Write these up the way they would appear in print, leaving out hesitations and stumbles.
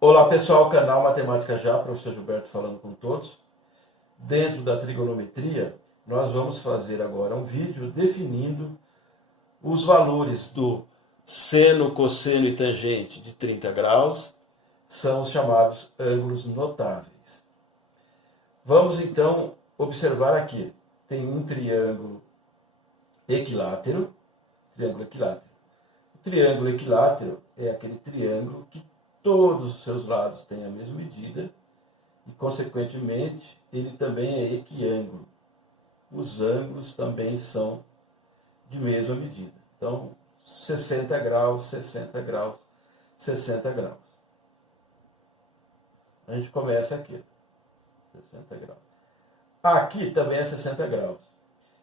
Olá pessoal, canal Matemática Já, professor Gilberto falando com todos. Dentro da trigonometria, nós vamos fazer agora um vídeo definindo os valores do seno, cosseno e tangente de 30 graus, são os chamados ângulos notáveis. Vamos então observar aqui, tem um triângulo equilátero, O triângulo equilátero é aquele triângulo que todos os seus lados têm a mesma medida e, consequentemente, ele também é equiângulo. Os ângulos também são de mesma medida. Então, 60 graus, 60 graus, 60 graus. A gente começa aqui, 60 graus. Aqui também é 60 graus.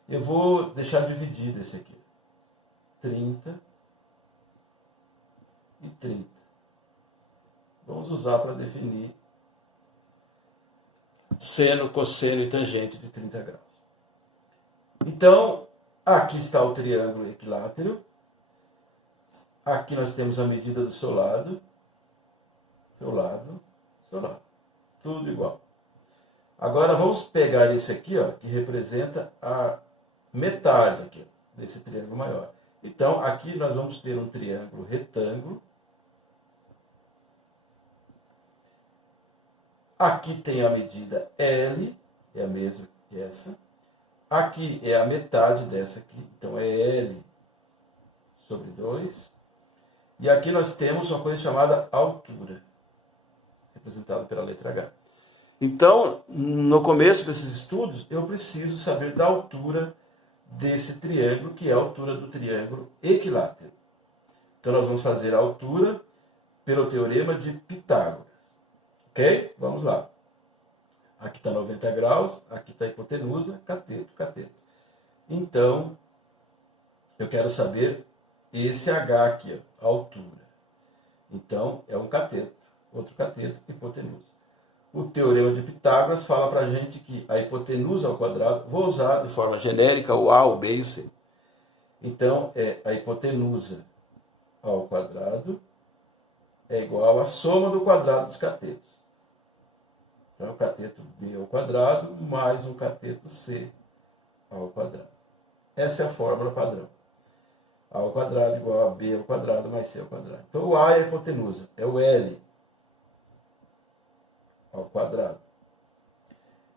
Eu vou deixar dividido esse aqui. 30 e 30. Vamos usar para definir seno, cosseno e tangente de 30 graus. Então, aqui está o triângulo equilátero. Aqui nós temos a medida do seu lado. Seu lado. Tudo igual. Agora vamos pegar esse aqui, ó, que representa a metade aqui, desse triângulo maior. Então, aqui nós vamos ter um triângulo retângulo. Aqui tem a medida L, é a mesma que essa. Aqui é a metade dessa aqui, então é L sobre 2. E aqui nós temos uma coisa chamada altura, representada pela letra H. Então, no começo desses estudos, eu preciso saber da altura desse triângulo, que é a altura do triângulo equilátero. Então, nós vamos fazer a altura pelo teorema de Pitágoras. Ok? Vamos lá. Aqui está 90 graus, aqui está a hipotenusa, cateto, cateto. Então, eu quero saber esse H aqui, ó, a altura. Então, é um cateto, outro cateto, hipotenusa. O teorema de Pitágoras fala para a gente que a hipotenusa ao quadrado, vou usar de forma genérica o A, o B e o C. Então, a hipotenusa ao quadrado é igual à soma do quadrado dos catetos. Então, o cateto B ao quadrado mais um cateto C ao quadrado. Essa é a fórmula padrão. A ao quadrado igual a B ao quadrado mais C ao quadrado. Então, o A é a hipotenusa, é o L ao quadrado.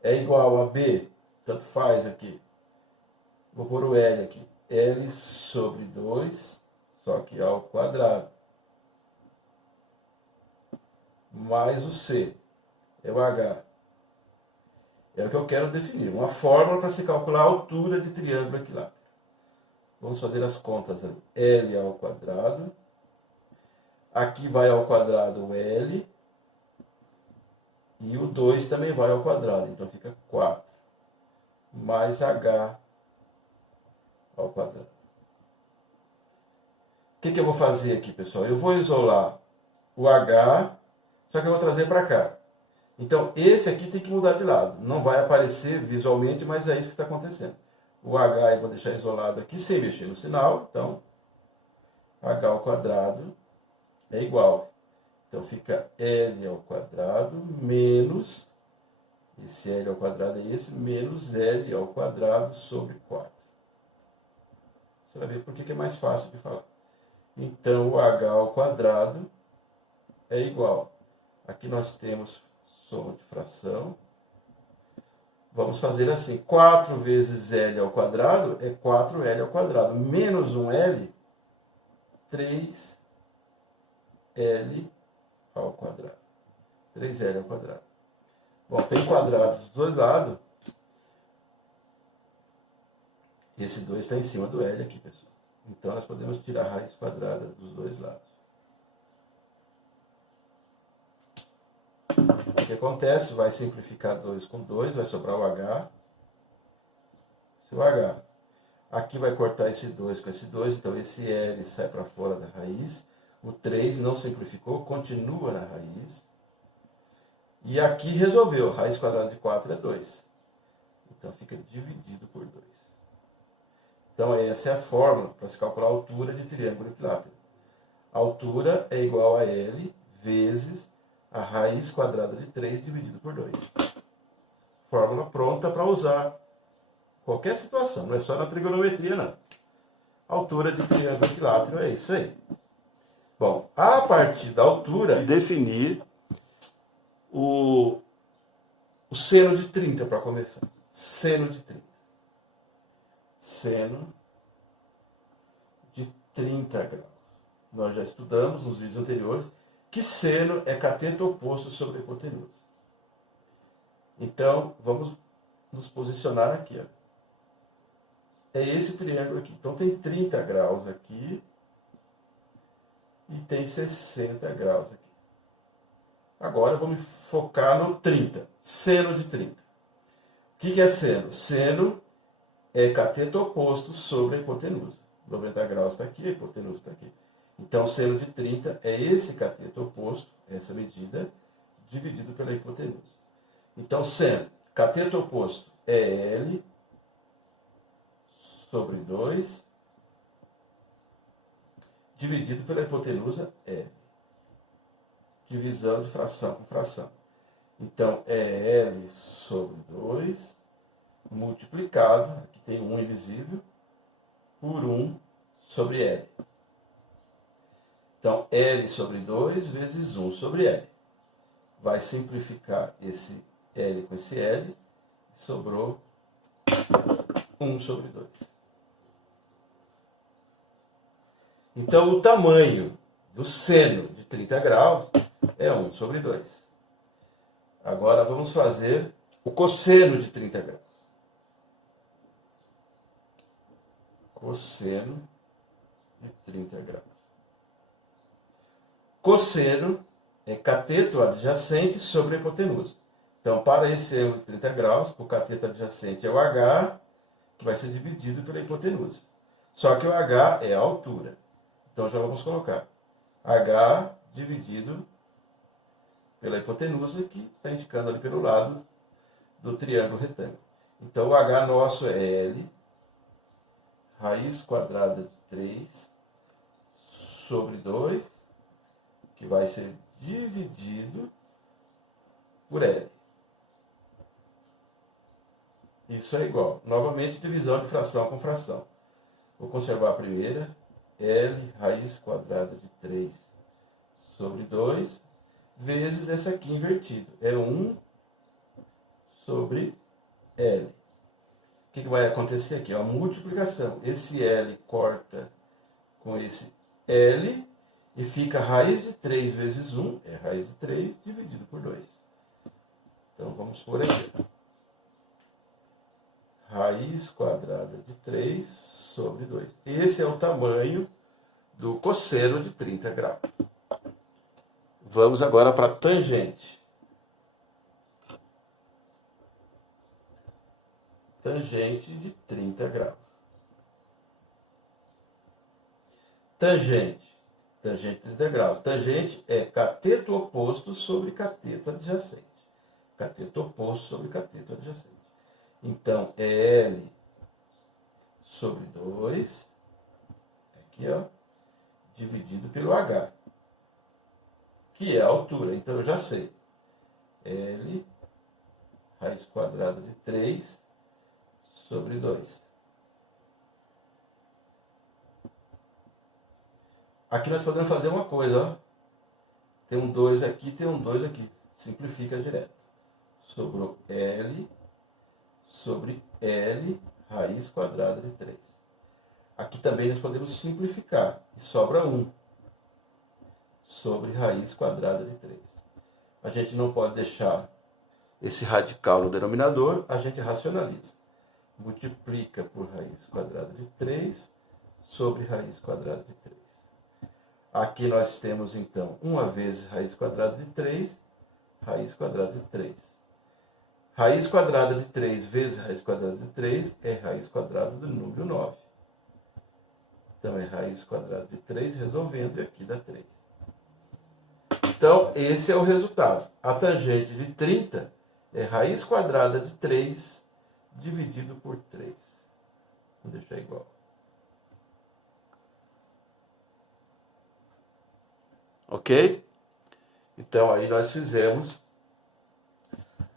É igual a B, tanto faz aqui. Vou pôr o L aqui. L sobre 2, só que ao quadrado. Mais o C. É o H. É o que eu quero definir. Uma fórmula para se calcular a altura de triângulo equilátero. Vamos fazer as contas. L ao quadrado. Aqui vai ao quadrado o L. E o 2 também vai ao quadrado. Então fica 4. Mais H ao quadrado. O que eu vou fazer aqui, pessoal? Eu vou isolar o H, só que eu vou trazer para cá. Então, esse aqui tem que mudar de lado. Não vai aparecer visualmente, mas é isso que está acontecendo. O H eu vou deixar isolado aqui, sem mexer no sinal. Então, H ao quadrado é igual. Então, fica L ao quadrado menos, esse L ao quadrado é esse, menos L ao quadrado sobre 4. Você vai ver por que é mais fácil de falar. Então, o H ao quadrado é igual. Aqui nós temos soma de fração. Vamos fazer assim, 4 vezes L ao quadrado é 4L ao quadrado. Menos um L, 3L ao quadrado. 3L ao quadrado. Bom, tem quadrados dos dois lados. Esse 2 está em cima do L aqui, pessoal. Então, nós podemos tirar a raiz quadrada dos dois lados. O que acontece? Vai simplificar 2 com 2, vai sobrar o H. Seu H. Aqui vai cortar esse 2 com esse 2, então esse L sai para fora da raiz. O 3 não simplificou, continua na raiz. E aqui resolveu, raiz quadrada de 4 é 2. Então fica dividido por 2. Então essa é a fórmula para se calcular a altura de triângulo equilátero. A altura é igual a L vezes a raiz quadrada de 3 dividido por 2. Fórmula pronta para usar qualquer situação, não é só na trigonometria, não. Altura de triângulo equilátero é isso aí. Bom, a partir da altura, definir o seno de 30 para começar. Seno de 30. Seno de 30 graus. Nós já estudamos nos vídeos anteriores que seno é cateto oposto sobre hipotenusa. Então, vamos nos posicionar aqui. Ó. É esse triângulo aqui. Então, tem 30 graus aqui e tem 60 graus aqui. Agora, vamos focar no 30. Seno de 30. O que é seno? Seno é cateto oposto sobre a hipotenusa. 90 graus está aqui, a hipotenusa está aqui. Então, seno de 30 é esse cateto oposto, essa medida, dividido pela hipotenusa. Então, seno, cateto oposto é L sobre 2, dividido pela hipotenusa L. Divisão de fração com fração. Então, é L sobre 2, multiplicado, aqui tem 1 invisível, por 1 sobre L. Então, L sobre 2 vezes 1 sobre L. Vai simplificar esse L com esse L, sobrou 1 sobre 2. Então, o tamanho do seno de 30 graus é 1 sobre 2. Agora, vamos fazer o cosseno de 30 graus. Cosseno de 30 graus. Cosseno é cateto adjacente sobre a hipotenusa. Então, para esse ângulo de 30 graus, o cateto adjacente é o H, que vai ser dividido pela hipotenusa. Só que o H é a altura. Então, já vamos colocar H dividido pela hipotenusa, que está indicando ali pelo lado do triângulo retângulo. Então, o H nosso é L, raiz quadrada de 3 sobre 2, que vai ser dividido por L. Isso é igual. Novamente, divisão de fração com fração. Vou conservar a primeira. L raiz quadrada de 3 sobre 2, vezes essa aqui invertido. É 1 sobre L. O que vai acontecer aqui? A multiplicação. Esse L corta com esse L e fica raiz de 3 vezes 1, é raiz de 3 dividido por 2. Então, vamos por aqui. Raiz quadrada de 3 sobre 2. Esse é o tamanho do cosseno de 30 graus. Vamos agora para a tangente. Tangente de 30 graus. Tangente de 30 graus. Tangente é cateto oposto sobre cateto adjacente. Cateto oposto sobre cateto adjacente. Então, é L sobre 2, aqui, ó, dividido pelo H, que é a altura. Então, eu já sei. L, raiz quadrada de 3, sobre 2. Aqui nós podemos fazer uma coisa, ó. Tem um 2 aqui, tem um 2 aqui. Simplifica direto. Sobrou L sobre L, raiz quadrada de 3. Aqui também nós podemos simplificar. E sobra 1 sobre raiz quadrada de 3. A gente não pode deixar esse radical no denominador, a gente racionaliza. Multiplica por raiz quadrada de 3 sobre raiz quadrada de 3. Aqui nós temos, então, 1 vezes raiz quadrada de 3, raiz quadrada de 3. Raiz quadrada de 3 vezes raiz quadrada de 3 é raiz quadrada do número 9. Então, é raiz quadrada de 3 resolvendo, e aqui dá 3. Então, esse é o resultado. A tangente de 30 é raiz quadrada de 3 dividido por 3. Vou deixar igual. Ok? Então, aí nós fizemos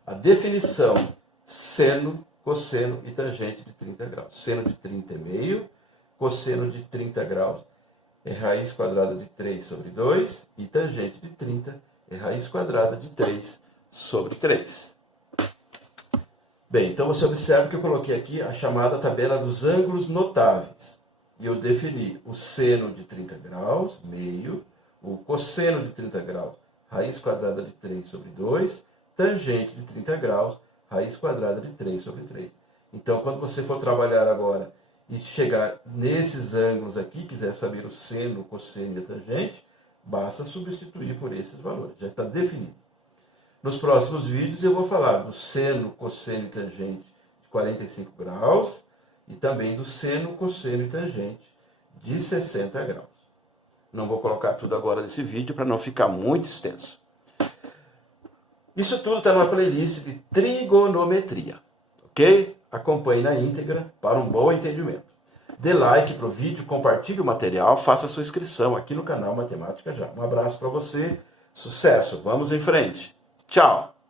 a definição seno, cosseno e tangente de 30 graus. Seno de 30 é meio, cosseno de 30 graus é raiz quadrada de 3 sobre 2 e tangente de 30 é raiz quadrada de 3 sobre 3. Bem, então você observa que eu coloquei aqui a chamada tabela dos ângulos notáveis. E eu defini o seno de 30 graus, meio, o cosseno de 30 graus, raiz quadrada de 3 sobre 2, tangente de 30 graus, raiz quadrada de 3 sobre 3. Então, quando você for trabalhar agora e chegar nesses ângulos aqui, quiser saber o seno, o cosseno e a tangente, basta substituir por esses valores, já está definido. Nos próximos vídeos eu vou falar do seno, cosseno e tangente de 45 graus e também do seno, cosseno e tangente de 60 graus. Não vou colocar tudo agora nesse vídeo para não ficar muito extenso. Isso tudo está numa playlist de trigonometria, ok? Acompanhe na íntegra para um bom entendimento. Dê like para o vídeo, compartilhe o material, faça a sua inscrição aqui no canal Matemática Já. Um abraço para você, sucesso, vamos em frente. Tchau!